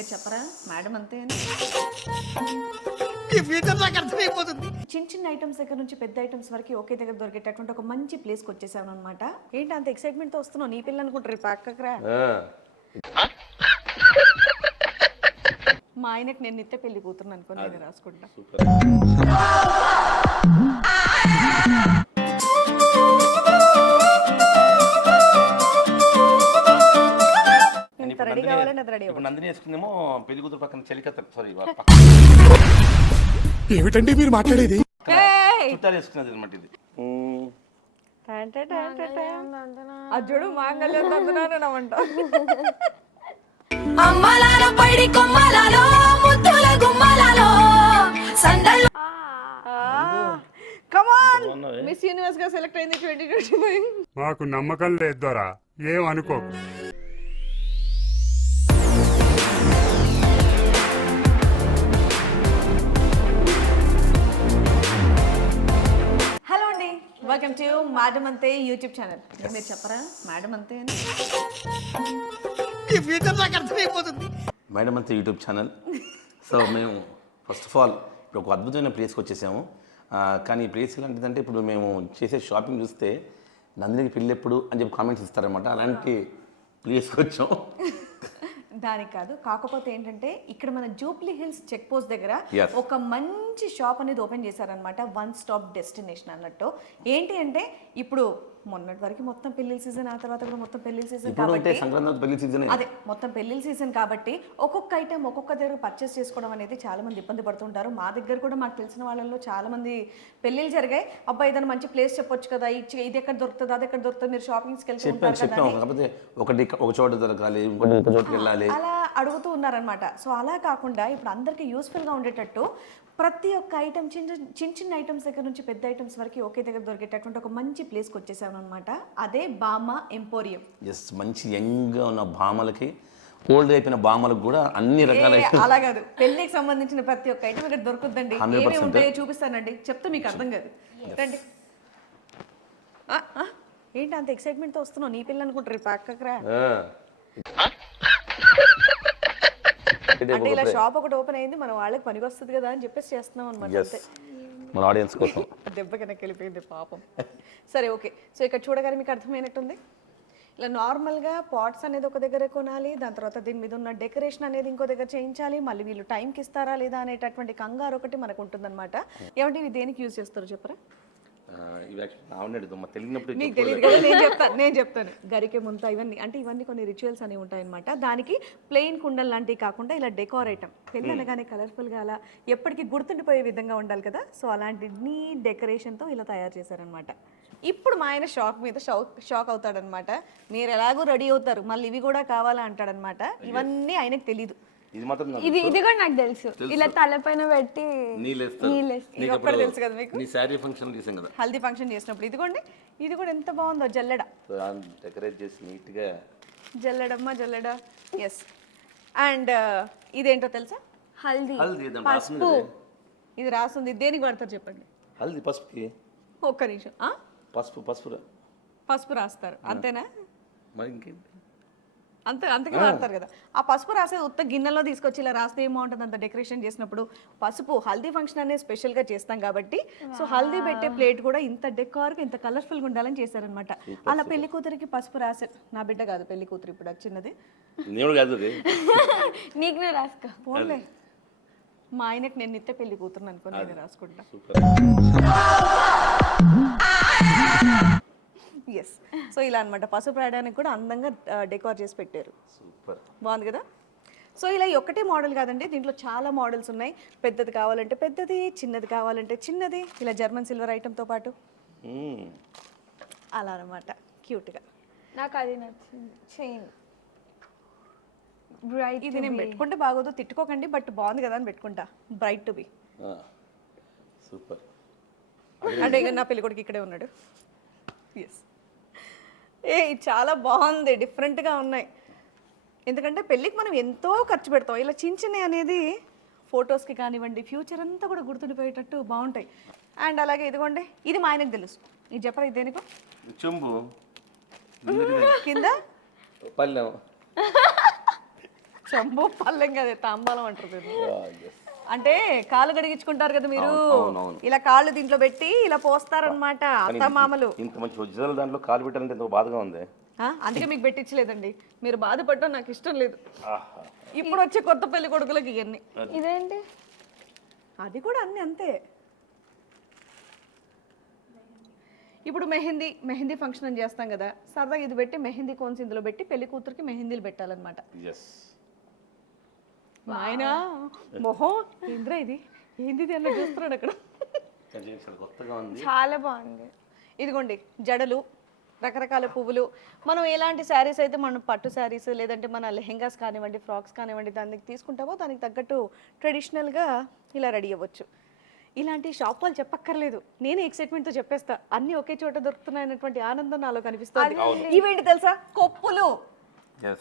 మీరు చెప్పరా మేడం అంతే అని. ఈ ఫ్యూచర్ నాకు అర్థమైపోతుంది. చిన్న చిన్న ఐటమ్స్ దగ్గర నుంచి పెద్ద ఐటమ్స్ వరకు ఒకే దగ్గర దొరికేటటువంటి ఒక మంచి ప్లేస్కి వచ్చేసాను అనమాట. ఏంటి అంత ఎక్సైట్మెంట్ తో వస్తున్నావు? నీ పిల్లలు అనుకుంటారు పక్కకరా. మా ఆయనకు నేను నిత్య పెళ్లి కూతురు అనుకుని నేను రాసుకుంటా. రెడీ కావాలని అది రెడీ ఇప్పుడు నందిని వేసుకుందేమో పెళ్లి కూతురు పక్కన చెలికత్త సారీ ఏమిటండి మీరు మాట్లాడేది? చుట్టాలు వేసుకున్నది అనమాట ఇది. అజ్జుడు మాంగళ్యం తందునానంట. అమ్మలాల పైడి కొమ్మలాలో ముద్దుల గుమ్మలాలో సందల్ కమాన్ మిస్ యూనివర్స్ గా సెలెక్ట్ అయింది 2025. మాకు నమ్మకం లేదు దొరా, ఏం అనుకోకు. హలో అండి, వెల్కమ్ టు మేడం అంతే యూట్యూబ్ ఛానల్. మీరు చెప్పరా మేడం అంతే అని. ఈ ఫ్యూచర్ నాకు అర్థమైపోతుంది. మేడం అంతే యూట్యూబ్ ఛానల్. సో మేము ఫస్ట్ ఆఫ్ ఆల్ ఇప్పుడు ఒక అద్భుతమైన ప్లేస్కి వచ్చేసాము. కానీ ఈ ప్లేస్ ఎలాంటిదంటే ఇప్పుడు మేము చేసే షాపింగ్ చూస్తే నందినికి పెళ్ళి ఎప్పుడు అని చెప్పి కామెంట్స్ ఇస్తారనమాట. అలాంటి ప్లేస్కి వచ్చాం. దానికి కాదు, కాకపోతే ఏంటంటే ఇక్కడ మన జూబ్లీ హిల్స్ చెక్ పోస్ట్ దగ్గర Yes. ఒక మంచి షాప్ అనేది ఓపెన్ చేశారనమాట. వన్ స్టాప్ డెస్టినేషన్ అన్నట్టు. ఏంటి అంటే ఇప్పుడు మొన్నటి వరకు మొత్తం పెళ్లి సీజన్, ఆ తర్వాత కూడా మొత్తం పెళ్లి సీజన్ కాబట్టి సంక్రాంతి పెళ్లి సీజన్ అదే మొత్తం పెళ్లిళ్ళ సీజన్ కాబట్టి ఒక్కొక్క ఐటమ్ ఒక్కొక్క దగ్గర పర్చేస్ చేసుకోవడం అనేది చాలా మంది ఇబ్బంది పడుతుంటారు. మా దగ్గర కూడా మాకు తెలిసిన వాళ్ళల్లో చాలా మంది పెళ్లిళ్ళు జరిగాయి. అబ్బాయి ఏదైనా మంచి ప్లేస్ చెప్పొచ్చు కదా, ఇది ఎక్కడ దొరుకుతుంది, అది ఎక్కడ దొరుకుతుంది, మీరు షాపింగ్స్కి వెళ్తూ ఉంటారు కదా చెప్పాము. కాకపోతే ఒక చోట దొరకాలి, ఇంకొక చోటుకి వెళ్ళాలి, అలా అడుగుతూ ఉన్నారనమాట. సో అలా కాకుండా ఇప్పుడు అందరికీ యూస్ఫుల్గా ఉండేటట్టు ప్రతి ఒక్క ఐటమ్ చిన్న చిన్న ఐటమ్స్ దగ్గర నుంచి పెద్ద ఐటమ్స్ వరకు ఒకే దగ్గర దొరికేటటువంటి ఒక మంచి ప్లేస్కి వచ్చేసాను అనమాట. అదే బామా ఎంపోరియం. ఎస్, మంచి యంగ్గా ఉన్న భామలకి, ఓల్డ్ అయిపోయిన భామలకు కూడా అన్ని రకాల అలా కాదు, పెళ్లికి సంబంధించిన ప్రతి ఒక్క ఐటమ్ ఇక్కడ దొరుకుతుందండి. 100% ఏమేమి ఉంటాయో చూపిస్తానండి, చెప్తే మీకు అర్థం కాదు. రండి. ఏంటి అంత ఎక్సైట్మెంట్ తో వస్తున్నావు? నీ పిల్లలు అనుకుంటారు పక్కకరా. అంటే ఇలా షాప్ ఒకటి ఓపెన్ అయింది, మన వాళ్ళకి పనికి వస్తుంది కదా అని చెప్పేసి చేస్తున్నాం అనమాట. అంతే, మన ఆడియన్స్ కోసం. దెబ్బ కనుక వెళ్ళిపోయింది పాపం. సరే, ఓకే. సో ఇక్కడ చూడగానే మీకు అర్థమైనట్టుంది. ఇలా నార్మల్గా పాట్స్ అనేది ఒక దగ్గర కొనాలి, దాని తర్వాత దీని మీద ఉన్న డెకరేషన్ అనేది ఇంకో దగ్గర చేయించాలి, మళ్ళీ వీళ్ళు టైంకి ఇస్తారా లేదా అనేటటువంటి కంగారు ఒకటి మనకు ఉంటుందన్నమాట. ఏమంటే ఇవి దేనికి యూజ్ చేస్తారో చెప్పరా? మీకు తెలియదు కదా, నేను చెప్తాను. గరికె ముంత ఇవన్నీ అంటే ఇవన్నీ కొన్ని రిచువల్స్ అనేవి ఉంటాయన్నమాట. దానికి ప్లెయిన్ కుండలు లాంటివి కాకుండా ఇలా డెకోర్ ఐటమ్, పెళ్ళి అనగానే కలర్ఫుల్గా అలా ఎప్పటికీ గుర్తుండిపోయే విధంగా ఉండాలి కదా. సో అలాంటి నీట్ డెకరేషన్తో ఇలా తయారు చేశారనమాట. ఇప్పుడు మా ఆయన షాక్ మీద షాక్ అవుతాడనమాట. మీరు ఎలాగో రెడీ అవుతారు, మళ్ళీ ఇవి కూడా కావాలా అంటాడనమాట. ఇవన్నీ ఆయనకు తెలీదు. ఇది కూడా నాకు తెలుసు. ఇలా తలపైన పెట్టి తెలుసు కదా మీకు. హల్దీ ఫంక్షన్ చేసినప్పుడు ఇదిగోండి, ఇది కూడా ఎంత బాగుందో జల్లెడ, డెకరేట్ చేసి నీట్ గా జల్లెడమ్మ జల్లెడ. ఎస్. అండ్ ఇదేంటో తెలుసా? హల్దీ పసుపు. ఇది రాస్తుంది, దేనికి వాడతారు చెప్పండి? హల్దీ పసుపుకి. ఒక్క నిమిషం. పసుపు రాస్తారు, అంతేనా? మరి ఇంకేంటి, అంతగా వాడతారు కదా. ఆ పసుపు రాసేది ఉత్త గిన్నెలో తీసుకొచ్చి ఇలా రాస్తే ఏమవుతుంది, అంత డెకరేషన్ చేసినప్పుడు పసుపు. హల్దీ ఫంక్షన్ అనేది స్పెషల్గా చేస్తాం కాబట్టి సో హల్దీ పెట్టే ప్లేట్ కూడా ఇంత డెకార్గా ఇంత కలర్ఫుల్గా ఉండాలని చేశారనమాట. అలా పెళ్లి కూతురికి పసుపు రాశారు. నా బిడ్డ కాదు పెళ్లి కూతురు, ఇప్పుడు చిన్నది. నీకు రాసుకో పోన్లే, మా ఆయనకు నేను నిత్య పెళ్లి కూతురు అనుకుని నేను రాసుకుంటా. ఎస్. సో ఇలా అనమాట, పసుపు రాయడానికి కూడా అందంగా డెకోర్ చేసి పెట్టారు. బాగుంది కదా. సో ఇలా ఒక్కటే మోడల్ కాదండి, దీంట్లో చాలా మోడల్స్ ఉన్నాయి. పెద్దది కావాలంటే పెద్దది, చిన్నది కావాలంటే చిన్నది, ఇలా జర్మన్ సిల్వర్ ఐటమ్తో పాటు అలా అనమాట క్యూట్గా. నాకు అది నచ్చింది, చైన్ బ్రైట్. ఇది నేను పెట్టుకుంటే బాగోదు, తిట్టుకోకండి, బట్ బాగుంది కదా అని పెట్టుకుంటా. Bright to be. సూపర్. అంటే ఇక నా పెళ్లి కొడుకు ఇక్కడే ఉన్నాడు. ఎస్. చాలా బాగుంది, డిఫరెంట్గా ఉన్నాయి. ఎందుకంటే పెళ్ళికి మనం ఎంతో ఖర్చు పెడతాం, ఇలా చిన్న అనేది ఫొటోస్కి కానివ్వండి, ఫ్యూచర్ అంతా కూడా గుర్తుండిపోయేటట్టు బాగుంటాయి. అండ్ అలాగే ఇదిగోండి, ఇది మా ఆయనకు తెలుసు. ఇది చెప్పరా, ఇది దేనికో? చెంబు కింద పల్లెం. చంబు పల్లెం కదా తాంబాలం అంటారు దీన్ని. అంటే కాళ్ళు గడిగించుకుంటారు కదా మీరు, అవునవును. ఇలా కాళ్ళు దీంట్లో పెట్టి ఇలా పోస్తారనమాట అత్త మామలు. ఇంత మంచి ఒరిజినల్ దాంట్లో కాలు పెట్టాలంటే ఎంతో బాధగా ఉంది. అందుకే మీకు పెట్టించలేదండి, మీరు బాధపడటం నాకు ఇష్టం లేదు. ఇప్పుడు వచ్చే కొత్త పెళ్లి కొడుకులకి ఇవన్నీ. ఇదేంటి? అది కూడా అన్ని అంతే. ఇప్పుడు మెహందీ ఫంక్షన్ అని చేస్తాం కదా, సరదాగా ఇది పెట్టి మెహందీ కోన్స్ ఇందులో పెట్టి పెళ్లి కూతురికి మెహందీలు పెట్టాలన్నమాట. మా ఆయన మొహం ఏంద్రా ఇది ఏంది ఇది అన్న చూస్తున్నాడు అక్కడ. కొత్తగా ఉంది. చాలా బాగుంది. ఇదిగోండి జడలు, రకరకాల పువ్వులు. మనం ఎలాంటి శారీస్ అయితే మనం పట్టు శారీస్ లేదంటే మన లెహెంగాస్ కానివ్వండి, ఫ్రాక్స్ కానివ్వండి, దానికి తీసుకుంటామో దానికి తగ్గట్టు ట్రెడిషనల్గా ఇలా రెడీ అవ్వచ్చు. ఇలాంటి షాప్ వాళ్ళు చెప్పక్కర్లేదు, నేనే ఎక్సైట్మెంట్తో చెప్పేస్తా. అన్నీ ఒకే చోట దొరుకుతున్నాయన్నటువంటి ఆనందం నాలో కనిపిస్తుంది. ఇవేంటి తెలుసా? కొప్పులు.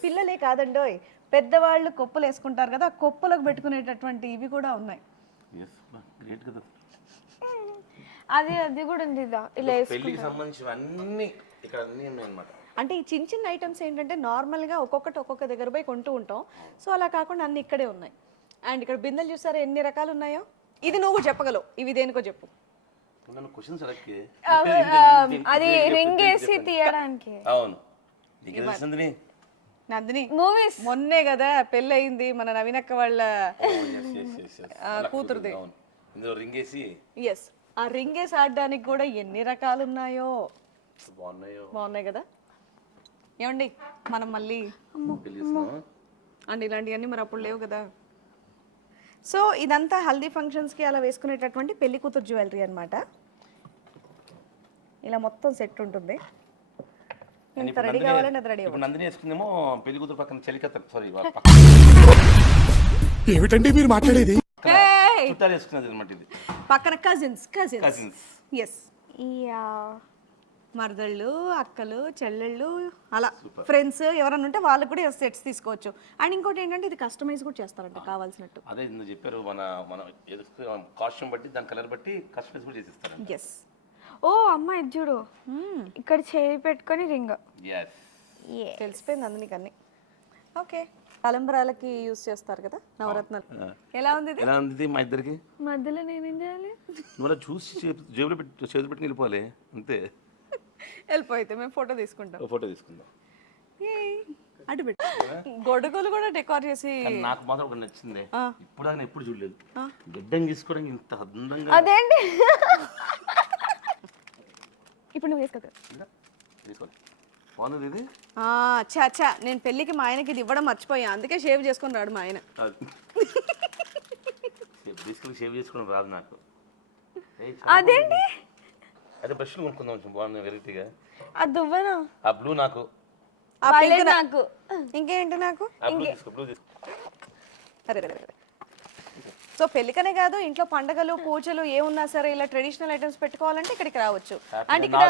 పిల్లలే కాదండోయ్, పెద్దవాళ్ళు కొప్పులు వేసుకుంటారు కదా, కొప్పులకు పెట్టుకునేటటువంటి ఇవి కూడా ఉన్నాయి. అది కూడా ఉంది ఇలా పెళ్లికి సంబంధించినవన్నీ ఇక్కడ అన్నీ ఉన్నాయన్నమాట. అంటే ఈ చిన్న చిన్న ఐటమ్స్ ఏంటంటే నార్మల్గా ఒక్కొక్క దగ్గర పోయి కొంటూ ఉంటాం. సో అలా కాకుండా అన్ని ఇక్కడే ఉన్నాయి. అండ్ ఇక్కడ బిందెలు చూసారా ఎన్ని రకాలు ఉన్నాయో. ఇది నువ్వు చెప్పగలవు, ఇవి దేనికో చెప్పు. అది రింగ్ వేసి తీయడానికి. అవును నందిని, మూవీస్ మొన్నే కదా పెళ్ళి అయింది మన నవీనక్క వాళ్ళ కూతురుది. ఎస్, ఆ రింగ్ వేసి ఆడడానికి కూడా ఎన్ని రకాలు ఉన్నాయో. బాగున్నాయి కదా. ఏమండి మనం మళ్ళీ అండ్ ఇలాంటివన్నీ మరి అప్పుడు లేవు కదా. సో ఇదంతా హల్దీ ఫంక్షన్స్కి అలా వేసుకునేటటువంటి పెళ్లి కూతురు జ్యువెలరీ అనమాట. ఇలా మొత్తం సెట్ ఉంటుంది. ఎంత రెడీ కావాలంటే అది రెడీ అవ్వాలి. నందిని వేసుకుందేమో పెళ్లి కూతురు పక్కన చెలికత్త, సారీ ఏమిటండి మీరు మాట్లాడేది? చుట్టాలు వేసుకున్నది అనమాట. ఇది పక్కన కజిన్స్. ఎస్, మరదళ్ళు, అక్కలు, చెల్లెళ్ళు, అలా ఫ్రెండ్స్ ఎవరైనా ఉంటే వాళ్ళకి కూడా సెట్స్ తీసుకోవచ్చు. అండ్ ఇంకోటి ఏంటంటే ఇది కస్టమైజ్ కూడా చేస్తారంట కావాల్సినట్టు. అదే చెప్పారు, మన కాస్ట్యూమ్ బట్టి దాని కలర్ బట్టి కస్టమైజ్ కూడా చేసిస్తారు. ఎస్. ఓ అమ్మ ఇది చూడు, ఇక్కడ చేయి పెట్టుకొని రింగ్. తెలిసిపోయింది అందుకని. ఓకే, తలంబరాలకి యూజ్ చేస్తారు కదా నవరత్నాలు. ఎలా ఉంది ఇది? ఎలా ఉంది మా ఇద్దరికి? మధ్యలో నేనేం చేయాలి? నువ్వు చూసి జేబులో చేతులు పెట్టుకుని వెళ్ళిపోవాలి అంతే. వెళ్ళిపోయితే మేము ఫోటో తీసుకుంటాం. ఫోటో తీసుకుందాం. అటు పెట్టు. గొడుగులు కూడా డెకార్ చేసి. నాకు మాత్రం ఒకటి నచ్చింది, ఇప్పుడు నేను ఎప్పుడు చూడలేదు. గడ్డం తీసుకోవడానికి ఇంత అందంగా. అదేంటి ఇప్పుడు నువ్వు వేసుకో. తీసుకోవాలి, బాగుంది ఇది. చా నేను పెళ్ళికి మా ఆయనకి ఇది ఇవ్వడం మర్చిపోయా, అందుకే షేవ్ చేసుకొని రాడు మా ఆయన. షేవ్ చేసుకోవడం రాదు నాకు. అదేంటి? అదే బ్రష్లు కొనుక్కుందాం కొంచెం బాగుంది వెరైటీగా. ఆ దువ్వన, ఆ బ్లూ నాకు, నాకు ఇంకేంటి నాకు. బ్లూ తీసుకో. అరే సో పెళ్ళికనే కాదు, ఇంట్లో పండగలు పూజలు ఏమున్నా సరే ఇలా ట్రెడిషనల్ ఐటమ్స్ పెట్టుకోవాలంటే ఇక్కడికి రావచ్చు. అండ్ ఇక్కడ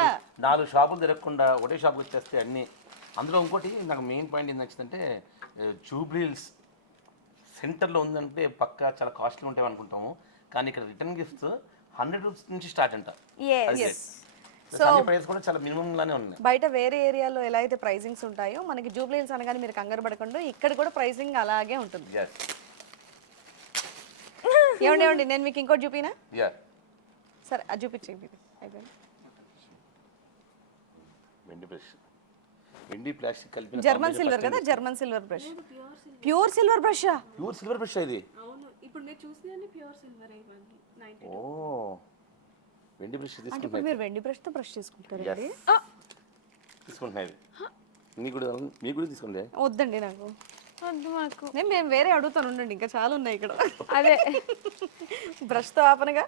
4 షాపులు తిరగకుండా ఒకటే షాప్కి వచ్చేస్తే అన్ని. అందులో ఇంకోటి నాకు మెయిన్ పాయింట్ ఏం నచ్చిందంటే, జూబ్లీహిల్స్ సెంటర్లో ఉందంటే పక్కా చాలా కాస్ట్లీ ఉంటాయి అనుకుంటాము, కానీ ఇక్కడ రిటర్న్ గిఫ్ట్స్ 100 రూపీస్ నుంచి స్టార్ట్ అంట. సో ప్రైస్ కూడా చాలా మినిమం లానే ఉన్నాయి. బయట వేరే ఏరియాలో ఎలా అయితే ప్రైజింగ్స్ ఉంటాయో మనకి జూబ్లీహిల్స్ అనగానే మీరు కంగారు పడకుండా ఇక్కడ కూడా ప్రైజింగ్ అలాగే ఉంటుంది. ఏమండి నేను మీకు ఇంకోటి చూపినా? సరే అది చూపించండి. వెండి బ్రష్, వెండి ప్లాస్టిక్ కలిపిన జర్మన్ సిల్వర్ కదా, German silver brush. Pure silver brush. Pure silver brush ఇది. అవును, ఇప్పుడు మీరు చూసినన్ని ప్యూర్ సిల్వర్ ఇవన్నీ 90. ఓ వెండి బ్రష్ అంటే తీసుకుంటున్నా. ఇప్పుడు మీరు వెండి బ్రష్ తో బ్రష్ చేసుకుంటారండి? తీసుకుంటున్నాయి. మీకు కూడా తీసుకోండి. వద్దండి నాకు, వద్దు మాకు. మేము వేరే అడుగుతాను, ఉండండి ఇంకా చాలా ఉన్నాయి ఇక్కడ. అదే బ్రష్ తో ఆపనగా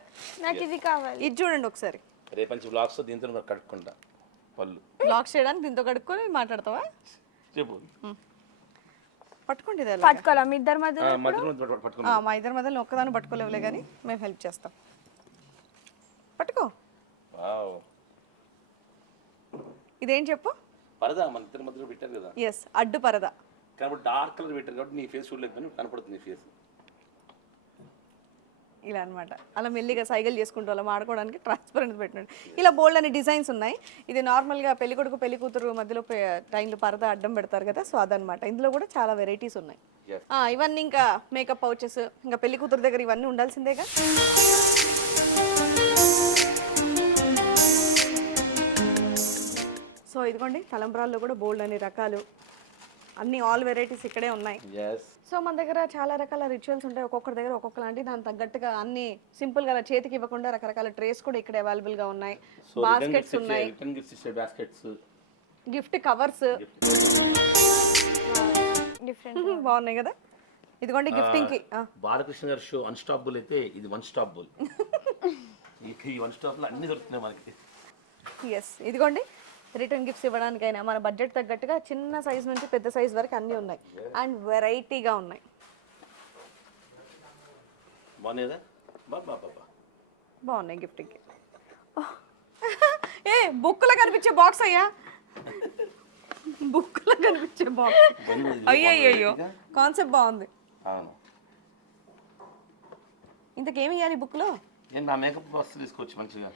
నాకు ఇది కావాలి. ఇది చూడండి ఒకసారి. రేపంచి బ్లాగ్స్ దీంతో కడుక్కుంటా పళ్ళు. బ్లాక్ చేయడానికి దీంతో కడుక్కొని మాట్లాడతావా? చెప్పు. పట్టుకోండి ఇది. పట్టుకోవాలా మీ ఇద్దరి మధ్యలో? మా ఇద్దరి మధ్యలో ఒక్కదాన్ని పట్టుకోలేవులే కానీ మేము హెల్ప్ చేస్తాం. పట్టుకో. ఇదేం చెప్పు? పరదా మన ఇద్దరి మధ్యలో పెట్టారు కదా. ఎస్, అడ్డు పరదా. కాబట్టి డార్క్ కలర్ పెట్టారు కాబట్టి నీ ఫేస్ చూడలేదు కానీ కనపడుతుంది నీ ఫేస్. ఇలా అన్నమాట. అలా మెల్లిగా సైకిల్ చేసుకుంటూ అలా ఆడుకోవడానికి ట్రాన్స్పరెంట్ పెట్టినాడు. ఇలా బోల్డ్ అనే డిజైన్స్ ఉన్నాయి. ఇది నార్మల్గా పెళ్లి కొడుకు పెళ్లి కూతురు మధ్యలో టైంలో పరద అడ్డం పెడతారు కదా, సో అదనమాట. ఇందులో కూడా చాలా వెరైటీస్ ఉన్నాయి. ఇవన్నీ ఇంకా మేకప్ పౌచెస్, ఇంకా పెళ్లి కూతురు దగ్గర ఇవన్నీ ఉండాల్సిందేగా. సో ఇదిగోండి తలంబ్రాల్లో కూడా బోల్డ్ అనే రకాలు, అన్ని ఆల్ వెరైటీస్ ఇక్కడే ఉన్నాయి. సో మన దగ్గర చాలా రకాల రిచువల్స్ ఉంటాయి, ఒక్కొక్కరి దగ్గర ఒక్కొక్కలాంటి, దాని తగ్గట్టుగా అన్ని సింపుల్ గా చేతికి ఇవ్వకుండా రకరకాల ట్రేస్ కూడా ఇక్కడ అవైలబుల్ గా ఉన్నాయి. బాస్కెట్స్ ఉన్నాయి, గిఫ్ట్ కవర్స్ డిఫరెంట్ బాగున్నాయి కదా. ఇదిగోండి గిఫ్టింగ్ కి బాలకృష్ణ గారి షో అన్స్టాపబుల్ అయితే ఇది వన్ స్టాప్ బుల్. ఈ వన్ స్టాప్ లో అన్ని దొరుకుతున్నాయి మనకి. ఎస్, ఇదిగోండి రిటర్న్ గిఫ్ట్స్ ఇవ్వడానికైనా మన బడ్జెట్ తగ్గట్టుగా చిన్న సైజ్ నుంచి పెద్ద సైజ్ వరకు అన్నీ ఉన్నాయి అండ్ వెరైటీగా ఉన్నాయి. బాగున్నాయి గిఫ్టింగ్కి. ఏ బుక్లో కనిపించే బాక్స్ అయ్యా, బుక్లో కనిపించే బాక్స్. అయ్యో కాన్సెప్ట్ బాగుంది. ఇంతకేమి ఇవ్వాలి బుక్లో? నా మేకప్ వస్తువు తీసుకోవచ్చు మంచిగా.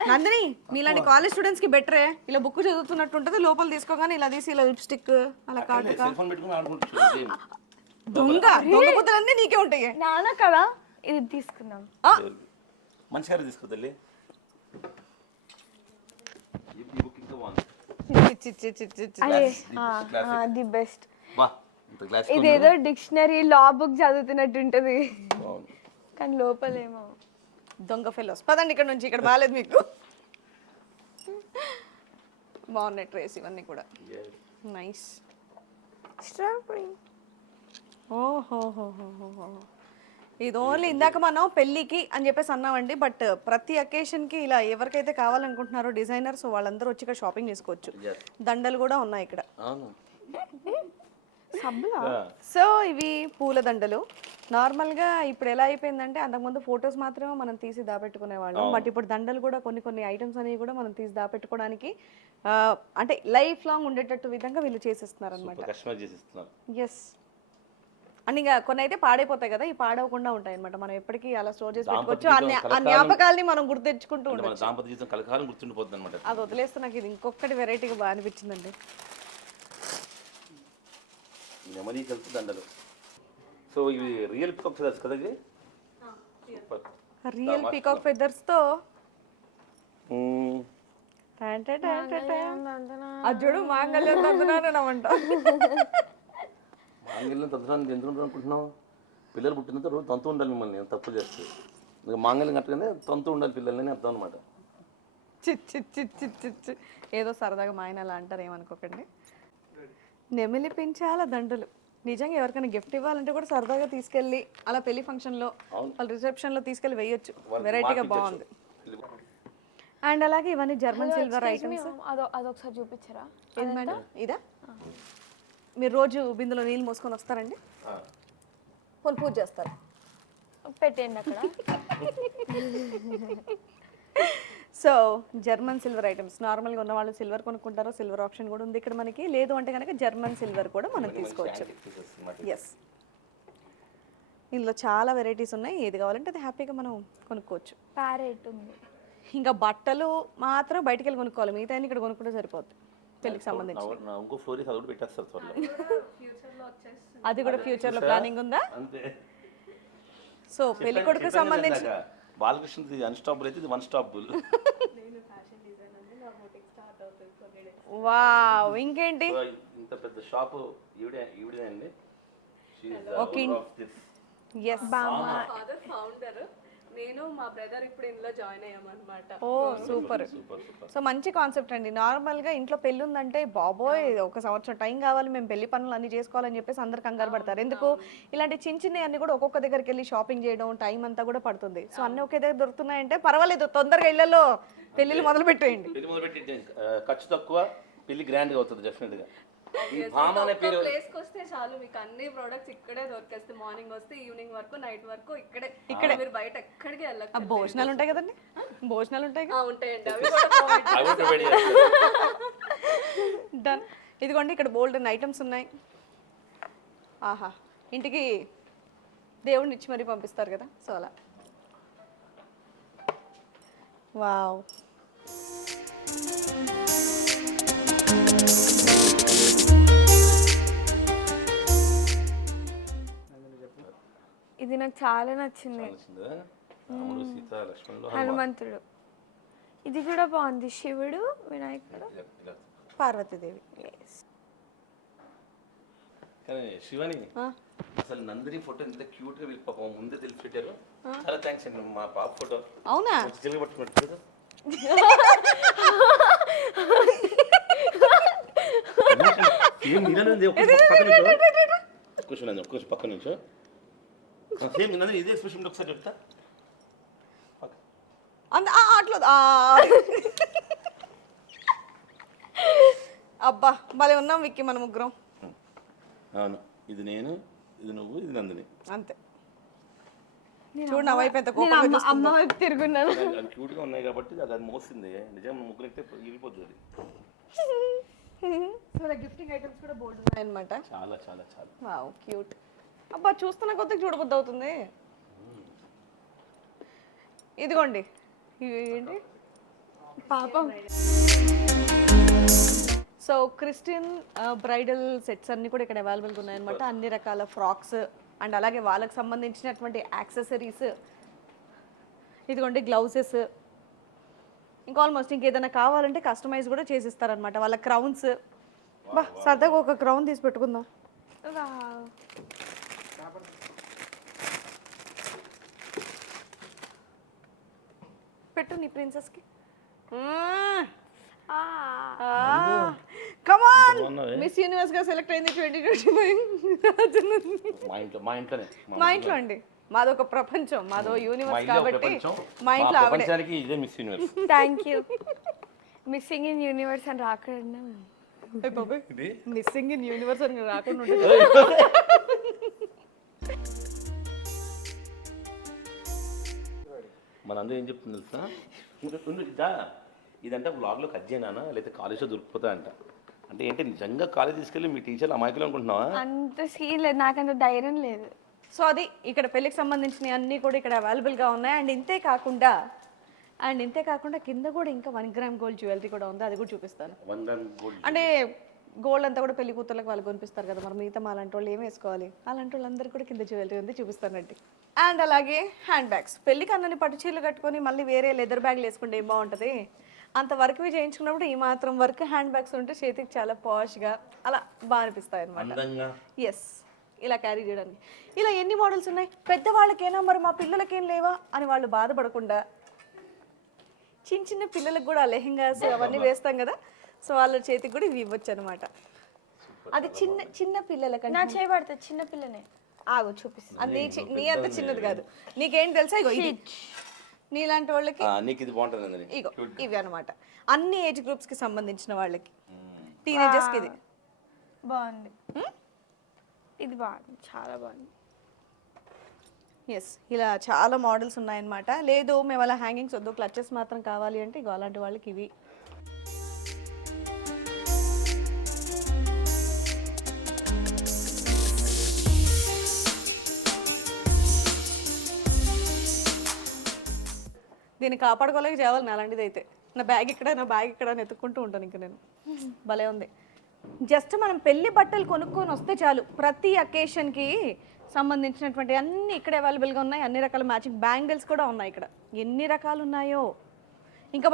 నందిని, మీలాంటి కాలేజ్ స్టూడెంట్స్ కి బెటరే, ఇలా బుక్ చదువుతున్నట్టు ఉంటుంది, లోపల తీసుకోగానే ఇలా తీసి ఇలా లిప్స్టిక్ అలా కాటుక. దొంగ దొంగ బుద్ధులన్నీ నీకే ఉంటాయి. నాన్న కదా ఇది తీసుకుందాం. మంచిగా తీసుకో తల్లి. The best. ఇదేదో డిక్షనరీ లా బుక్ చదువుతున్నట్టు ఉంటుంది కానీ లోపలేమో దొంగ ఫెలోస్. పదండి ఇక్కడ నుంచి, ఇక్కడ బాగాలేదు మీకు. బాగున్నాయి ట్రేస్ ఇవన్నీ కూడా, నైస్. స్ట్రాబెరీ. ఓహోహోహోహో, ఇది ఓన్లీ ఇందాక మనం పెళ్ళికి అని చెప్పేసి అన్నామండి, బట్ ప్రతి అకేషన్కి ఇలా ఎవరికైతే కావాలనుకుంటున్నారో డిజైనర్స్ వాళ్ళందరూ వచ్చి ఇక్కడ షాపింగ్ చేసుకోవచ్చు. దండలు కూడా ఉన్నాయి ఇక్కడ. సో ఇవి పూల దండలు. నార్మల్గా ఇప్పుడు ఎలా అయిపోయిందంటే, అంతకుముందు ఫొటోస్ మాత్రమే మనం తీసి దాపెట్టుకునేవాళ్ళం, బట్ ఇప్పుడు దండలు కూడా కొన్ని ఐటమ్స్ అనేవి కూడా మనం తీసి దాపెట్టుకోవడానికి అంటే లైఫ్ లాంగ్ ఉండేటట్టు విధంగా వీళ్ళు చేసిస్తున్నారు అనమాట. ఎస్, అండ్ ఇంకా కొన్ని అయితే పాడైపోతాయి కదా, ఈ పాడవకుండా ఉంటాయి అనమాట. మనం ఎప్పటికీ అలా స్టోర్ చేసి పెట్టుకోవచ్చు. ఆ జ్ఞాపకాలని మనం గుర్తు తెచ్చుకుంటూ ఉండొచ్చు. అది వదిలేస్తే నాకు ఇది ఇంకొకటి వెరైటీగా బాగా అనిపించిందండి. నెమలి కలిసి దండలు. సో ఇవి రియల్ పికాక్ ఫెదర్స్ కదా, ఇది రియల్ పికాక్ ఫెదర్స్ తో అజుడు మాంగళ్యం తంతునానంట. మాంగళ్యం తంతునాన్ని ఎందుకు అనుకుంటున్నావు? పిల్లలు పుట్టిన తర్వాత తంతు ఉండాలి, మిమ్మల్ని తప్పు చేస్తే ఇంకా మాంగళ్యం కట్టగానే తంతు ఉండాలి పిల్లల్ని అర్థం అనమాట. చిచ్చి ఏదో సరదాగా మా ఆయన అలా అంటారు, ఏమనుకోకండి. నెమిలి పించాల దండలు నిజంగా ఎవరికైనా గిఫ్ట్ ఇవ్వాలంటే కూడా సరదాగా తీసుకెళ్ళి అలా పెళ్లి ఫంక్షన్లో వాళ్ళ రిసెప్షన్లో తీసుకెళ్ళి వేయొచ్చు. వెరైటీగా బాగుంది. అండ్ అలాగే ఇవన్నీ జర్మన్ సిల్వర్ ఐటమ్స్. అదొకసారి చూపించారా? ఏది మేడం? ఇదా? మీరు రోజు బిందులో నీళ్ళు మోసుకొని వస్తారండి, వాళ్ళు పూజ చేస్తారు, పెట్టండి అక్కడ. So German silver items. నార్మల్గా ఉన్న వాళ్ళు సిల్వర్ కొనుక్కుంటారో, సిల్వర్ ఆప్షన్ కూడా ఉంది ఇక్కడ మనకి. లేదు అంటే కనుక జర్మన్ సిల్వర్ కూడా మనం తీసుకోవచ్చు. ఎస్, ఇందులో చాలా వెరైటీస్ ఉన్నాయి, ఏది కావాలంటే అది హ్యాపీగా మనం కొనుక్కోవచ్చు. ప్యారెట్ ఉంది. ఇంకా బట్టలు మాత్రం బయటికి వెళ్ళి కొనుక్కోవాలి, మిగతా ఇక్కడ కొనుక్కుంటే సరిపోద్ది పెళ్ళికి సంబంధించి. అది కూడా ఫ్యూచర్లో ప్లానింగ్ ఉందా? సో పెళ్లి కొడుకు సంబంధించి బాలకృష్ణ అన్స్టాపబుల్ అయితే ఇది వన్ స్టాప్ బుల్. వావ్, ఇంకేంటి? ఇంత పెద్ద షాప్ ఈవిడే అండి. ఓకే, ఎస్, ఫాదర్ ఫౌండర్, నేను మా బ్రదర్ ఇప్పుడు ఇందులో జాయిన్ అయ్యామన్నమాట. ఓ సూపర్. సో మంచి కాన్సెప్ట్ అండి. నార్మల్గా ఇంట్లో పెళ్ళి ఉందంటే బాబోయ్ 1 సంవత్సరం టైం కావాలి, మేము పెళ్లి పనులు అన్ని చేసుకోవాలని చెప్పేసి అందరు కంగారు పడతారు. ఎందుకు? ఇలాంటి చిన్న అన్ని కూడా ఒక్కొక్క దగ్గరికి వెళ్ళి షాపింగ్ చేయడం టైం అంతా కూడా పడుతుంది. సో అన్ని ఒకే దగ్గర దొరుకుతున్నాయంటే పర్వాలేదు, తొందరగా ఇళ్లలో పెళ్ళిళ్ళు మొదలు పెట్టేయండి. ఖర్చు తక్కువ, పెళ్లి గ్రాండ్గా అవుతుంది డెఫినెట్గా. ప్లేస్ కి వస్తే చాలు, మీకు అన్ని ప్రొడక్ట్స్ ఇక్కడే దొరికేస్తాయి. మార్నింగ్ వస్తే ఈవినింగ్ వరకు, నైట్ వరకు ఇక్కడే మీరు బయట ఎక్కడికి వెళ్ళక. భోజనాలు ఉంటాయి కదండి, భోజనాలు ఉంటాయి, ఉంటాయండి అవి. డన్. ఇదిగోండి ఇక్కడ బోల్డ్ ఐటమ్స్ ఉన్నాయి. ఆహా, ఇంటికి దేవుడిని ఇచ్చి మరీ పంపిస్తారు కదా, సో అలా వావ్. ఇది నాకు చాలా నచ్చింది. నచ్చిందా? రాముడు సీత లక్ష్మణుడు హనుమంతుడు. ఇది కూడా బాగుంది. శివుడు, వినాయకుడు, పార్వతీదేవి. కానీ శివాని అసలు నందిని ఫోటో ఎంత క్యూట్ గా వీళ్ళు పాపం ముందే తెలిసి పెట్టారు. చాలా థ్యాంక్స్ అండి. మా పాప ఫోటో అవునా? చెల్లి పట్టుకున్నట్టు ఏం నిలనంది ఒక్క పక్క నుంచో సేమ్ నిన్న ఇదే ఎక్స్ప్రెషన్ ఒకసారి చెప్తా. అట్లా అబ్బా భలే ఉన్నాం విక్కీ మన ముగ్గురం. అవును, ఇది నేను, ఇది నువ్వు, ఇది నందిని. అంతే. చూడు నా వైపు ఎంత నేను కోపంగా చూస్తుందో. అమ్మ వైపు తిరుగున్నాను. అది క్యూట్ గా ఉన్నాయి కాబట్టి అది మోసింది. నిజంగా ముగ్గురు ఎక్కితే ఇరిగిపోతుంది అది. సో గిఫ్టింగ్ ఐటమ్స్ కూడా బోల్డ్ ఉన్నాయన్నమాట. చాలా చాలా చాలా వావ్ క్యూట్. అబ్బా చూస్తున్న కొద్దిగా చూడబుద్ధి అవుతుంది. ఇదిగోండి ఇవి ఏంటి పాపం. సో క్రిస్టియన్ బ్రైడల్ సెట్స్ అన్నీ కూడా ఇక్కడ అవైలబుల్గా ఉన్నాయన్నమాట. అన్ని రకాల ఫ్రాక్స్ అండ్ అలాగే వాళ్ళకి సంబంధించినటువంటి యాక్సెసరీస్, ఇదిగోండి గ్లౌజెస్, ఇంకా ఆల్మోస్ట్ ఇంకేదైనా కావాలంటే కస్టమైజ్ కూడా చేసిస్తారనమాట. వాళ్ళ క్రౌన్స్. బా సరదాగా ఒక క్రౌన్ తీసి పెట్టుకుందాం. వావ్. పెట్టు నీ ప్రిన్సెస్కి. కమాన్ బాగున్నావే. మిస్ యూనివర్స్ గా సెలెక్ట్ అయింది 2025. మా ఇంట్లోనే మా ఇంట్లో అండి. మాదొక ప్రపంచం, మాదో మా యూనివర్స్ ఇల్లు ఒక కాబట్టి ప్రపంచం. మా ఇంట్లో ఆవిడే. ప్రపంచానికి ఇదే miss universe. Thank you. Missing in universe అని రాకుండా ఇది మిస్సింగ్ ఇన్ యూనివర్స్ అని రాకుండా ఉంటుంది. మనందరూ ఏం చెప్తుంది తెలుసా? ఇదా ఇదంటే బ్లాగ్లో కట్ చేయనా లేకపోతే కాలేజ్లో దొరికిపోతా అంట. అంటే ఏంటి నిజంగా కాలేజ్ తీసుకెళ్ళి మీ టీచర్లు అమాయకులు అనుకుంటున్నావా? అంత సీన్ లేదు, నాకంత ధైర్యం లేదు. సో అది ఇక్కడ పెళ్ళికి సంబంధించినవి అన్నీ కూడా ఇక్కడ అవైలబుల్గా ఉన్నాయి. అండ్ ఇంతే కాకుండా కింద కూడా ఇంకా 1 గ్రామ్ గోల్డ్ జ్యువెలరీ కూడా ఉంది. అది కూడా చూపిస్తాను. 1 గ్రామ్ గోల్డ్ అంటే గోల్డ్ అంతా కూడా పెళ్లి కూతుర్లకు వాళ్ళు కొనిపిస్తారు కదా, మరి మిగతా మా అలాంటి వాళ్ళు ఏం వేసుకోవాలి? అలాంటి వాళ్ళందరూ కూడా కింద జ్యువెలరీ ఉంది, చూపిస్తానండి. అండ్ అలాగే హ్యాండ్ బ్యాగ్స్. పెళ్లికి అన్నని పట్టు చీరలు కట్టుకొని మళ్ళీ వేరే లెదర్ బ్యాగ్లు వేసుకుంటే ఏం బాగుంటుంది? అంత వర్క్ చేయించుకున్నప్పుడు ఈ మాత్రం వర్క్ హ్యాండ్ బ్యాగ్స్ ఉంటే చేతికి చాలా పాష్గా అలా బాగా అనిపిస్తాయి అనమాట. అందంగా. ఎస్, ఇలా క్యారీ చేయడానికి. ఇలా ఎన్ని మోడల్స్ ఉన్నాయి. పెద్దవాళ్ళకైనా మరి మా పిల్లలకేం లేవా అని వాళ్ళు బాధపడకుండా చిన్న చిన్న పిల్లలకు కూడా లెహెంగాస్ అవన్నీ వేస్తాం కదా, సో వాళ్ళ చేతికి కూడా ఇవి ఇవ్వచ్చు అనమాట. అది చిన్న చిన్న పిల్లలకంటే నా చేయబడుతుంది, చిన్న పిల్లనే. ఆగు చూపిస్తాను. నీ అంత చిన్నది కాదు. నీకేం తెలుసా? ఇగో ఇది నీలాంటి వాళ్ళకి నీకు ఇది బాగుంటుంది. ఇగో ఇవి అనమాట. అన్ని ఏజ్ గ్రూప్స్ కి సంబంధించిన వాళ్ళకి, టీనేజర్స్ కి ఇది బాగుంది. ఇది బాగుంది, చాలా బాగుంది. ఎస్, ఇలా చాలా మోడల్స్ ఉన్నాయన్నమాట. లేదు మేము అలా హ్యాంగింగ్స్ వద్దు, క్లచెస్ మాత్రం కావాలి అంటే ఇగో అలాంటి వాళ్ళకి ఇవి. దీన్ని కాపాడుకోలేక చేయాలి అలాంటిది అయితే. నా బ్యాగ్ ఇక్కడ అని ఎత్తుక్కుంటూ ఉంటాను ఇంకా నేను. భలే ఉంది. జస్ట్ మనం పెళ్లి బట్టలు కొనుక్కొని వస్తే చాలు, ప్రతి అకేషన్కి సంబంధించినటువంటి అన్ని ఇక్కడ అవైలబుల్గా ఉన్నాయి. అన్ని రకాల మ్యాచింగ్ బ్యాంగిల్స్ కూడా ఉన్నాయి ఇక్కడ. ఎన్ని రకాలు ఉన్నాయో. ఇంకా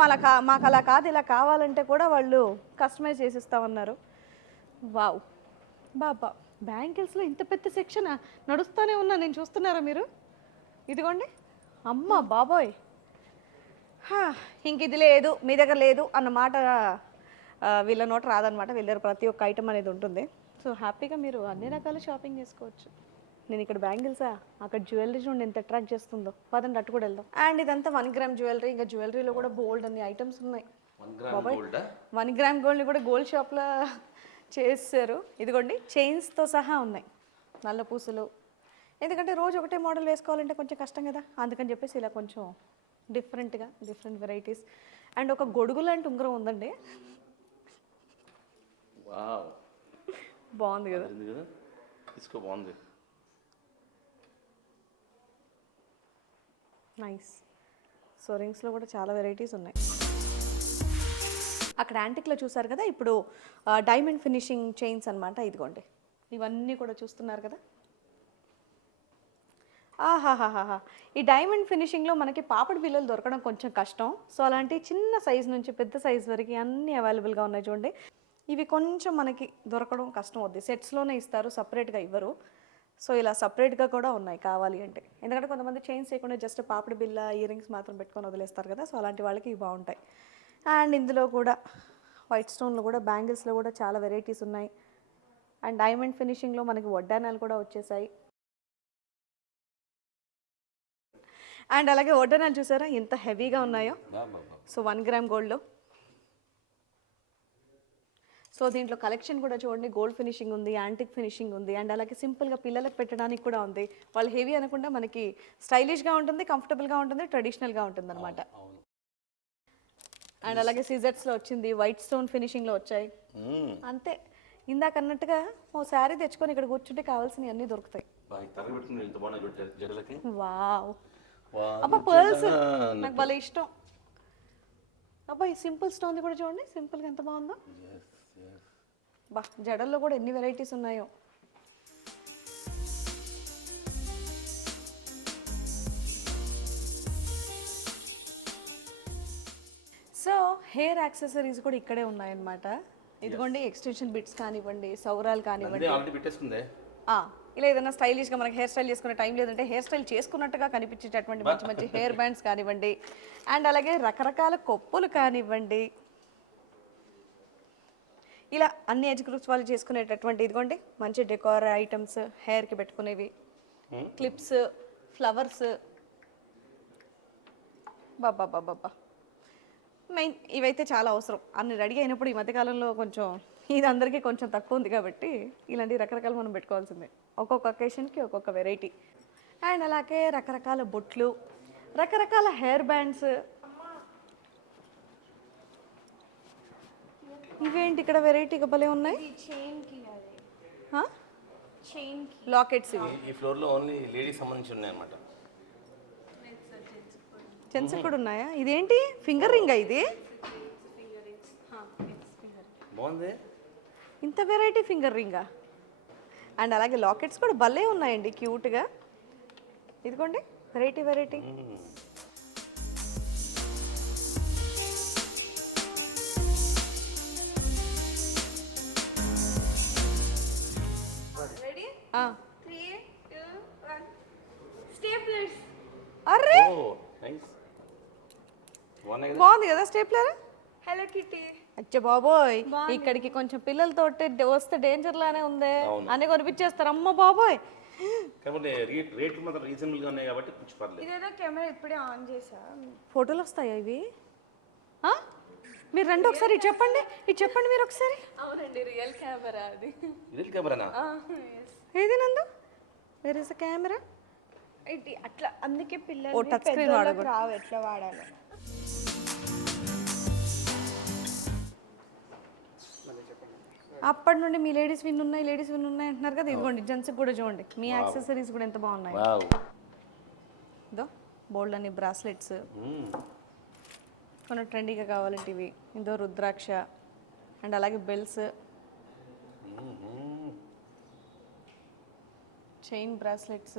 మాకు అలా కాదు, ఇలా కావాలంటే కూడా వాళ్ళు కస్టమైజ్ చేసిస్తామన్నారు. వావ్ బాబా, బ్యాంగిల్స్లో ఇంత పెద్ద సెక్షన్ నడుస్తూనే ఉన్నా నేను. చూస్తున్నారా మీరు? ఇదిగోండి. అమ్మ బాబోయ్, ఇంక ఇది లేదు మీ దగ్గర లేదు అన్న మాట వీళ్ళ నోట రాదనమాట. వీళ్ళ దగ్గర ప్రతి ఒక్క ఐటమ్ అనేది ఉంటుంది. సో హ్యాపీగా మీరు అన్ని రకాల షాపింగ్ చేసుకోవచ్చు. నేను ఇక్కడ బ్యాంగిల్సా, అక్కడ జ్యువెలరీ చూడండి ఎంత అట్రాక్ట్ చేస్తుందో. పదండి అట్టు కూడా వెళ్దాం. అండ్ ఇదంతా 1 గ్రామ్ జ్యువెలరీ. ఇంకా జ్యువెలరీలో కూడా బోల్డ్ అన్ని ఐటమ్స్ ఉన్నాయి. 1 గ్రామ్ గోల్డ్ని కూడా గోల్డ్ షాప్లో చేశారు. ఇదిగోండి చైన్స్తో సహా ఉన్నాయి, నల్ల పూసలు. ఎందుకంటే రోజు ఒకటే మోడల్ వేసుకోవాలంటే కొంచెం కష్టం కదా, అందుకని చెప్పేసి ఇలా కొంచెం డిఫరెంట్ వెరైటీస్. అండ్ ఒక గొడుగు లాంటి ఉంగరం ఉందండి. బాగుంది కదా? బాగుంది. నైస్. సో రింగ్స్లో కూడా చాలా వెరైటీస్ ఉన్నాయి. అక్కడ యాంటిక్లో చూసారు కదా, ఇప్పుడు డైమండ్ ఫినిషింగ్ చైన్స్ అన్నమాట. ఇదిగోండి, ఇవన్నీ కూడా చూస్తున్నారు కదా. ఆహాహాహా, ఈ డైమండ్ ఫినిషింగ్లో మనకి పాపడి బిళ్ళలు దొరకడం కొంచెం కష్టం. సో అలాంటి చిన్న సైజ్ నుంచి పెద్ద సైజ్ వరకు అన్నీ అవైలబుల్గా ఉన్నాయి చూడండి. ఇవి కొంచెం మనకి దొరకడం కష్టం అవుద్ది, సెట్స్లోనే ఇస్తారు, సపరేట్గా ఇవ్వరు. సో ఇలా సపరేట్గా కూడా ఉన్నాయి కావాలి అంటే. ఎందుకంటే కొంతమంది చైన్స్ చేయకుండా జస్ట్ పాపడి బిళ్ళ ఇయర్ రింగ్స్ మాత్రం పెట్టుకొని వదిలేస్తారు కదా. సో అలాంటి వాళ్ళకి ఇవి బాగుంటాయి. అండ్ ఇందులో కూడా వైట్ స్టోన్లో కూడా బ్యాంగిల్స్లో కూడా చాలా వెరైటీస్ ఉన్నాయి. అండ్ డైమండ్ ఫినిషింగ్లో మనకి వడ్డానాలు కూడా వచ్చేసాయి. అండ్ అలాగే వడ్డానాలు చూసారా ఎంత హెవీగా ఉన్నాయో. సో 1 గ్రామ్ గోల్డ్లో. సో దీంట్లో కలెక్షన్ కూడా చూడండి, గోల్డ్ ఫినిషింగ్ ఉంది, యాంటిక్ ఫినిషింగ్ ఉంది, అండ్ అలాగే సింపుల్గా పిల్లలకు పెట్టడానికి కూడా ఉంది. వాళ్ళు హెవీ అనకుండా మనకి స్టైలిష్గా ఉంటుంది, కంఫర్టబుల్గా ఉంటుంది, ట్రెడిషనల్గా ఉంటుంది అనమాట. అండ్ అలాగే సిజర్స్లో వచ్చింది, వైట్ స్టోన్ ఫినిషింగ్లో వచ్చాయి. అంతే, ఇందాక అన్నట్టుగా ఓ శారీ తెచ్చుకొని ఇక్కడ కూర్చుంటే కావాల్సినవి అన్నీ దొరుకుతాయి. వావ్, అబ్బా పర్ల్స్ నాకు భలే ఇష్టం. అబ్బా ఈ సింపుల్ స్టోన్ కూడా చూడండి, సింపుల్గా ఎంత బాగుందో. బా జడల్లో కూడా ఎన్ని వెరైటీస్ ఉన్నాయో. సో హెయిర్ యాక్సెసరీస్ కూడా ఇక్కడే ఉన్నాయన్నమాట. ఇదిగోండి ఎక్స్టెన్షన్ బిట్స్ కానివ్వండి, సౌరాలు కానివ్వండి. ఇలా ఏదైనా స్టైలిష్గా మనకి హెయిర్ స్టైల్ చేసుకునే టైం లేదంటే హెయిర్ స్టైల్ చేసుకున్నట్టుగా కనిపించేటటువంటి మంచి మంచి హెయిర్ బ్యాండ్స్ కానివ్వండి, అండ్ అలాగే రకరకాల కొప్పులు కానివ్వండి, ఇలా అన్ని ఏజ్ గ్రూప్స్ వాళ్ళు చేసుకునేటటువంటి ఇదిగోండి మంచి డెకోర్ ఐటమ్స్, హెయిర్కి పెట్టుకునేవి, క్లిప్స్, ఫ్లవర్స్. బాబా మెయిన్ ఇవైతే చాలా అవసరం. అన్ని రెడీ అయినప్పుడు ఈ మధ్యకాలంలో కొంచెం ఇది అందరికీ కొంచెం తక్కువ ఉంది కాబట్టి ఇలాంటి రకరకాలు మనం పెట్టుకోవాల్సిందే. ఒక్కొక్క అకేషన్కి ఒక్కొక్క వెరైటీ. అండ్ అలాగే రకరకాల బొట్లు, రకరకాల హెయిర్ బ్యాండ్స్. ఇవేంటి ఇక్కడ వెరైటీగా భలే ఉన్నాయి. లాకెట్స్ ఇవి. ఈ ఫ్లోర్లో ఓన్లీ లేడీస్ సంబంధించి ఉన్నాయి అన్నమాట. జెంట్స్ కూడా ఉన్నాయా? ఇదేంటి ఫింగర్ రింగా ఇది? బాగుంది, ఇంత వెరైటీ ఫింగర్ రింగా. అండ్ అలాగే లాకెట్స్ కూడా భలే ఉన్నాయండి క్యూట్గా. ఇదిగోండి వెరైటీ వెరైటీ. అరే బాగుంది కదా స్టేప్లర్. Hello kitty. అచ్చా బాబోయ్, ఇక్కడికి కొంచెం పిల్లలతో వస్తే డేంజర్ లానే ఉందే అని కొనిపించేస్తారు. అమ్మ బాబోయ్, రేట్లు మాత్రం రీజనబుల్గా ఉన్నాయి కాబట్టి కొంచెం పర్లేదు. ఇదేదో కెమెరా ఇప్పుడే ఆన్ చేసా. ఫోటోలు వస్తాయా ఇవి? మీరు రండి ఒకసారి, ఇది చెప్పండి, ఇది చెప్పండి మీరు ఒకసారి. అవునండి, రియల్ కెమెరా అది. రియల్ కెమెరానా? ఏది నందు, వేర్ ఇస్ ద కెమెరా? ఇది అట్లా అందుకే పిల్లలు ఓ టచ్ స్క్రీన్ వాడకూడదు. రావు ఎట్లా వాడాలి. అప్పటి నుండి మీ లేడీస్ విన్ ఉన్నాయి, లేడీస్ విన్ ఉన్నాయి అంటున్నారు కదా. ఇదిగోండి జెంట్స్కి కూడా చూడండి, మీ యాక్సెసరీస్ కూడా ఎంత బాగున్నాయి. ఇదో బోల్డ్ అని బ్రాస్లెట్స్, కొన్ని ట్రెండీగా కావాలంటే ఇవి. ఇదో రుద్రాక్ష, అండ్ అలాగే బెల్స్, చైన్ బ్రాస్లెట్స్.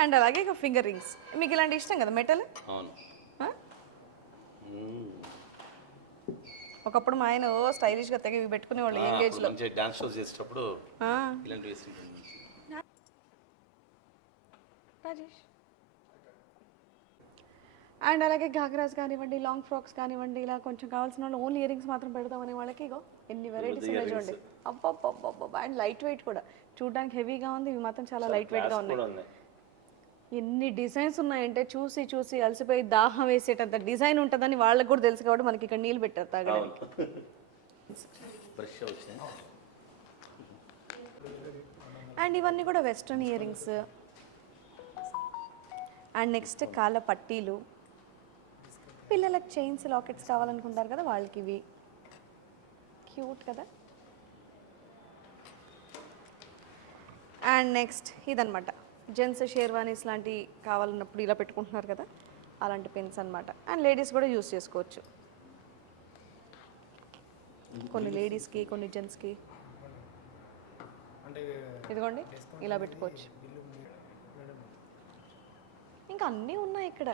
అండ్ అలాగే ఇక ఫింగర్ రింగ్స్. మీకు ఇలాంటి ఇష్టం కదా మెటల్? అవును. ఒకప్పుడు మా ఆయన స్టైలిష్గా తెగ ఇవి పెట్టుకునేవాళ్ళు ఎంగేజ్లో. డాన్స్ షోస్ చేసేటప్పుడు ఇలాంటివి వేస్తుంటాను. రాజేష్. అండ్ అలాగే గాగ్రాస్ కానివ్వండి, లాంగ్ ఫ్రాక్స్ కానివ్వండి, ఇలా కొంచెం కావాల్సిన వాళ్ళు ఓన్లీ ఇయర్ రింగ్స్ మాత్రం పెడతామనే వాళ్ళకి ఇగో ఎన్ని వెరైటీస్ ఉన్నాయి చూడండి. అబ్బబ్బబ్బబ్బ. అండ్ లైట్ వెయిట్ కూడా, చూడడానికి హెవీగా ఉంది, ఇవి మాత్రం చాలా లైట్ వెయిట్గా ఉన్నాయి. ఎన్ని డిజైన్స్ ఉన్నాయంటే చూసి చూసి అలసిపోయి దాహం వేసేటంత డిజైన్ ఉంటుందని వాళ్ళకి కూడా తెలుసు కాబట్టి మనకి ఇక్కడ నీళ్ళు పెట్టారు తాగడానికి. అండ్ ఇవన్నీ కూడా western ear rings. And next కాళ్ళ పట్టీలు, పిల్లలకు చైన్స్, లాకెట్స్ కావాలనుకుంటారు కదా వాళ్ళకి ఇవి. క్యూట్ కదా. అండ్ నెక్స్ట్ ఇదనమాట జెంట్స్ షేర్వానీస్ లాంటివి కావాలన్నప్పుడు ఇలా పెట్టుకుంటున్నారు కదా అలాంటి పెన్స్ అన్నమాట. అండ్ లేడీస్ కూడా యూస్ చేసుకోవచ్చు, కొన్ని లేడీస్కి కొన్ని జెంట్స్కి. ఇదిగోండి ఇలా పెట్టుకోవచ్చు. ఇంకా అన్నీ ఉన్నాయి ఇక్కడ,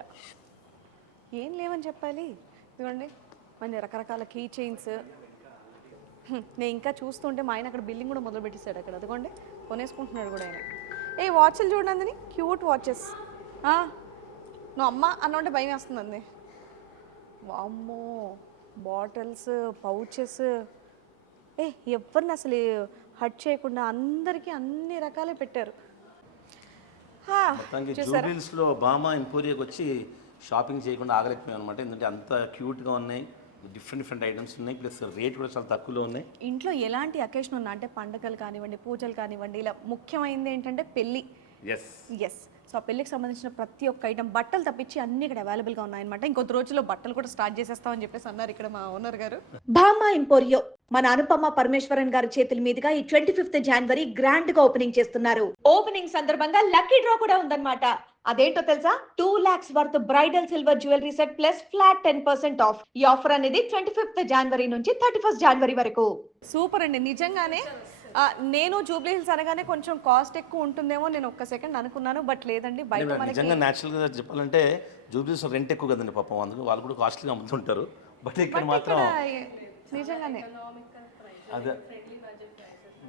ఏం లేవని చెప్పాలి. ఇదిగోండి మన రకరకాల కీ చైన్స్. నేను ఇంకా చూస్తుంటే మా ఆయన అక్కడ బిల్లింగ్ కూడా మొదలు పెట్టేశాడు అక్కడ. అదిగోండి కొనేసుకుంటున్నాడు కూడా ఆయన. ఏ వాచ్లు చూడండి, క్యూట్ వాచెస్. నువ్వు అమ్మ అన్నంటే భయం వేస్తుందండి. వామ్మో, బాటిల్స్, పౌచెస్. ఎవరిని అసలు హట్ చేయకుండా అందరికీ అన్ని రకాలే పెట్టారు. మొత్తానికి జూబ్లీహిల్స్లో భామా ఎంపోరియాకి వచ్చి షాపింగ్ చేయకుండా ఆగలేకపోయాం అనమాట. ఎందుకంటే అంత క్యూట్గా ఉన్నాయి, డిఫరెంట్ ఐటమ్స్ ఉన్నాయి, ప్లస్ రేట్ కూడా చాలా తక్కువలో ఉన్నాయి. ఇంట్లో ఎలాంటి అకేషన్ ఉన్నా అంటే పండగలు కానివ్వండి, పూజలు కానివ్వండి, ఇలా ముఖ్యమైనది ఏంటంటే పెళ్ళి. ఎస్, సో ఆ పెళ్ళికి సంబంధించిన ప్రతి ఒక్క ఐటమ్, బట్టలు తప్పించి అన్ని ఇక్కడ అవైలబుల్గా ఉన్నాయన్నమాట. ఇంకొద్ది రోజుల్లో బట్టలు కూడా స్టార్ట్ చేసేస్తామని చెప్పేసి అన్నారు ఇక్కడ మా ఓనర్ గారు. భామా ఎంపోరియో మన అనుపమ పరమేశ్వరన్ గారి చేతుల మీదుగా ఈ 25th January గ్రాండ్ గా ఓపెనింగ్ చేస్తున్నారు. ఓపెనింగ్ సందర్భంగా లక్కీ డ్రా కూడా ఉందన్నమాట. అదేంటో తెలుసా? 2 lakhs worth bridal silver jewellery set plus flat 10% of. ఈ ఆఫర్ అనేది 25th January నుంచి 31st January వరకు. సూపర్ అండి, నిజంగానే. నేను జూబ్లీ హిల్స్ అనగానే కొంచెం కాస్ట్ ఎక్కువ ఉంటుందేమో నేను ఒక్క సెకండ్ అనుకున్నాను, బట్ లేదండి. బయట మనకి నిజంగా న్యాచురల్గా చెప్పాలంటే జూబ్లీహిల్స్ రెంట్ ఎక్కువ కదండి పాపం, అందుకు వాళ్ళు కూడా కాస్ట్లీగా అమ్ముతుంటారు. బట్ ఇక్కడ మాత్రం నిజంగానే అదే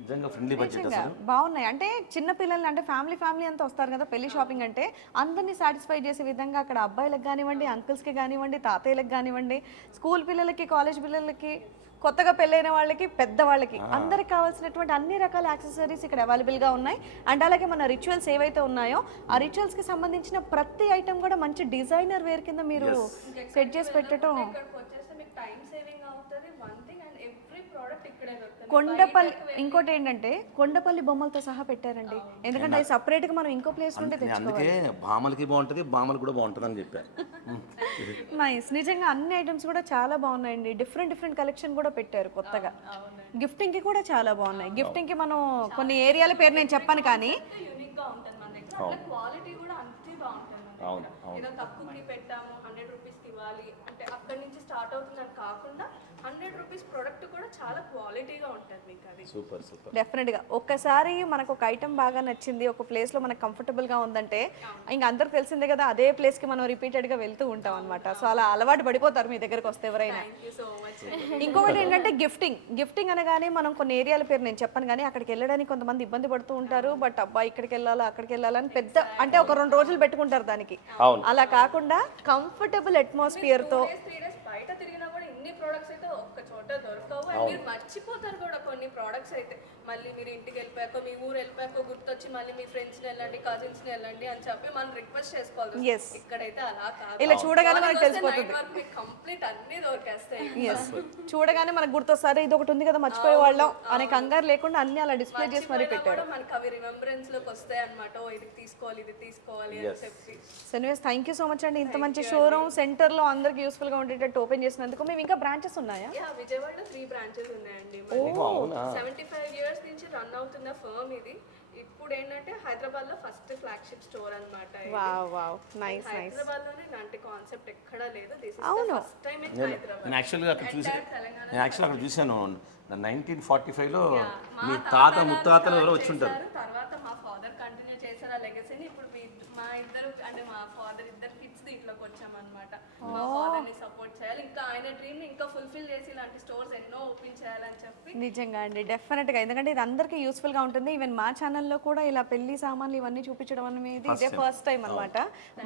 నిజంగా ఫ్రెండ్లీ బడ్జెట్ అసలు బాగున్నాయి. అంటే చిన్న పిల్లల్ని అంటే ఫ్యామిలీ అంతా వస్తారు కదా పెళ్లి షాపింగ్ అంటే, అందరినీ సాటిస్ఫై చేసే విధంగా అక్కడ అబ్బాయిలకు కానివ్వండి, అంకుల్స్కి కానివ్వండి, తాతయ్యలకు కానివ్వండి, స్కూల్ పిల్లలకి, కాలేజ్ పిల్లలకి, కొత్తగా పెళ్ళైన వాళ్ళకి, పెద్దవాళ్ళకి, అందరికి కావాల్సినటువంటి అన్ని రకాల యాక్సెసరీస్ ఇక్కడ అవైలబుల్గా ఉన్నాయి. అండ్ అలాగే మన రిచువల్స్ ఏవైతే ఉన్నాయో ఆ రిచువల్స్కి సంబంధించిన ప్రతి ఐటమ్ కూడా మంచి డిజైనర్ వేర్ కింద మీరు సెట్ చేసి పెట్టడం. ఇక్కడికి వచ్చేస్తే మీకు టైం సేవింగ్ అవుతుంది one thing, and every product ఇక్కడే దొరుకుతుంది. కొండపల్లి, ఇంకోటి ఏంటంటే కొండపల్లి బొమ్మలతో సహా పెట్టారండి, ఎందుకంటే అది సపరేట్గా మనం ఇంకో ప్లేస్ నుండి తెచ్చుకోవాలి. అందుకే భామలకి బాగుంటుంది, భామలు కూడా బాగుంటుంది అని చెప్పారు. నైస్, నిజంగా అన్ని ఐటమ్స్ కూడా చాలా బాగున్నాయండి. డిఫరెంట్ కలెక్షన్ కూడా పెట్టారు కొత్తగా. గిఫ్టింగ్ కి కూడా చాలా బాగున్నాయి. గిఫ్టింగ్ కి మనం కొన్ని ఏరియాల పేరు నేను చెప్పాను కానీ యూనిక్ గా ఉంటుంది మన దగ్గర, అట్లా క్వాలిటీ కూడా అంతే బాగుంటుంది మన దగ్గర. ఏదో తక్కువకి పెట్టాము 100 రూపీస్కి ఇవ్వాలి అంటే అక్కడి నుంచి స్టార్ట్ అవుతుందని కాకుండా 100 రూపీస్ ప్రొడక్ట్ కూడా చాలా క్వాలిటీగా ఉంటుంది మీకు. అది సూపర్ డెఫినెట్ గా ఒక్కసారి మనకు ఒక ఐటమ్ బాగా నచ్చింది, ఒక ప్లేస్ లో మనకు కంఫర్టబుల్ గా ఉందంటే ఇంకా అందరికి తెలిసిందే కదా, అదే ప్లేస్ కి మనం రిపీటెడ్ గా వెళ్తూ ఉంటాం అనమాట. సో అలా అలవాటు పడిపోతారు మీ దగ్గరకు వస్తే ఎవరైనా. So much. ఇంకొకటి ఏంటంటే గిఫ్టింగ్ అనగానే మనం కొన్ని ఏరియాల పేరు నేను చెప్పను కానీ అక్కడికి వెళ్ళడానికి కొంతమంది ఇబ్బంది పడుతూ ఉంటారు. బట్ అబ్బా ఇక్కడికి వెళ్ళాలా అక్కడికి వెళ్ళాలని పెద్ద అంటే ఒక 2 రోజులు పెట్టుకుంటారు దానికి. అలా కాకుండా కంఫర్టబుల్ అట్మాస్ఫియర్ తో 3 days బయట తిరిగినా కూడా ఇన్ని ప్రొడక్ట్స్ అయితే ఒక్క చోట దొరకవు. అండ్ మీరు మర్చిపోతారు కూడా కొన్ని ప్రొడక్ట్స్ అయితే. మళ్ళీ మీరు ఇంటికి వెళ్ళిపోయాక, మీ ఊరు వెళ్ళిపోయాక గుర్తొచ్చి మళ్ళీ మీ ఫ్రెండ్స్ని వెళ్ళండి, కజిన్స్ని వెళ్ళండి అని చెప్పి మనం రిక్వెస్ట్ చేసుకోవాలి. ఇక్కడైతే అలా కాదు, ఇలా చూడగానే మనకు తెలిసిపోతుంది. కంప్లీట్ అన్ని దొరికేస్తాయి. చూడగానే మనకు గుర్తొస్తారు ఇది ఒకటి ఉంది కదా మర్చిపోయే వాళ్ళం అనే కంగారు లేకుండా అన్ని అలా డిస్ప్లే చేసి మరి పెట్టారు. మనకి అవి రిమెంబరెన్స్ లోకి వస్తాయి అనమాట. ఓ ఇది తీసుకోవాలి అని చెప్పి. Anyways thank you so much అండి. ఇంత మంచి షోరూమ్ సెంటర్ లో అందరికి యూస్ఫుల్ గా ఉండేటట్టు ఓపెన్ చేసినందుకు. మేము ఇంకా బ్రాంచెస్ ఉన్నాయా? విజయవాడలో 3 బ్రాంచెస్ ఉన్నాయండి. 75 years నుంచి రన్ అవుతున్న ఫర్మ్ ఇది. ఇప్పుడు ఏంటంటే హైదరాబాద్ లో ఫస్ట్ ఫ్లాగ్షిప్ స్టోర్ అన్నమాట. హైదరాబాద్ లోనే ఇలాంటి కాన్సెప్ట్ ఎక్కడా లేదు. This is the first time in Hyderabad. నేను యాక్చువల్గా అక్కడ చూశాను 1945లో మీ తాత ముత్తాతలు ఎవరో వచ్చి ఉంటారు. తర్వాత మా ఫాదర్ కంటిన్యూ చేశారు ఆ లెగసీని. ఇప్పుడు మా ఇద్దరు అంటే మా ఫాదర్ ఇద్దరు కిడ్స్ దీంట్లోకి వచ్చామన్నమాట. మా ఫాదర్ ని సపోర్ట్ చేయాలి, ఇంకా ఆయన డ్రీమ్ ని ఇంకా ఫుల్ఫిల్ చేసి ఇలాంటి స్టోర్స్ ఎన్నో ఓపెన్ చేయాలని చెప్పి. నిజంగా అండి, డెఫినెట్ గా. ఎందుకంటే ఇది అందరికీ యూస్ఫుల్ గా ఉంటుంది. ఈవెన్ మా ఛానల్లో కూడా ఇలా పెళ్లి సామాన్లు ఇవన్నీ చూపించడం అనేది ఇదే ఫస్ట్ టైం అనమాట.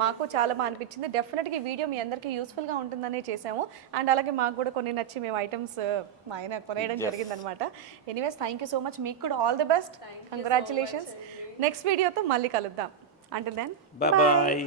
మాకు చాలా బాగా అనిపించింది. డెఫినెట్ గా ఈ వీడియో మీ అందరికీ యూస్ఫుల్ గా ఉంటుందనే చేసాము. అండ్ అలాగే మాకు కూడా కొన్ని నచ్చి మేము ఐటమ్స్ మా ఆయన కొనేయడం జరిగింది అనమాట. Anyways thank you so much. మీకు కూడా all the best, congratulations. Next వీడియోతో మళ్ళీ కలుద్దాం. Until then, bye.